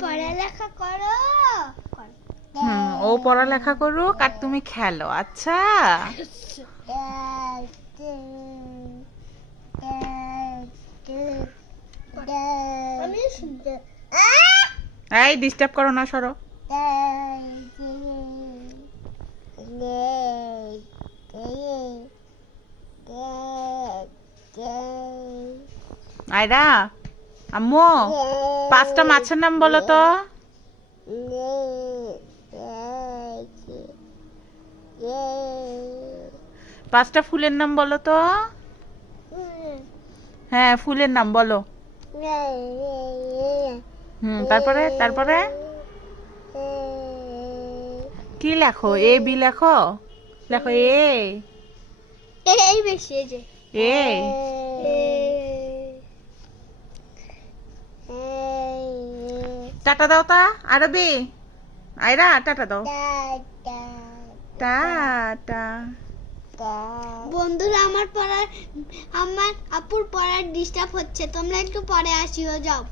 পড়ালেখা করো। ও পড়ালেখা করুক আর তুমি খেলো। আচ্ছা আমি শুনতে এই ডিস্টার্ব করো না, সরো। আয়রা, আম্মু 5টা মাছের নাম বলো তো। পাঁচটা ফুলের নাম বলো তো। হ্যাঁ, ফুলের নাম বলো। তারপরে তারপরে কি লেখো? এ বি লেখো, লেখো এ। এই বেশি এই যে এ টাটা দাও তা আরবি। আয়রা টাটা দাও। টাটা। বন্ধুরা, আমার আপুর পড়ার ডিস্টার্ব হচ্ছে, তোমরা একটু পরে আসিও, যাও।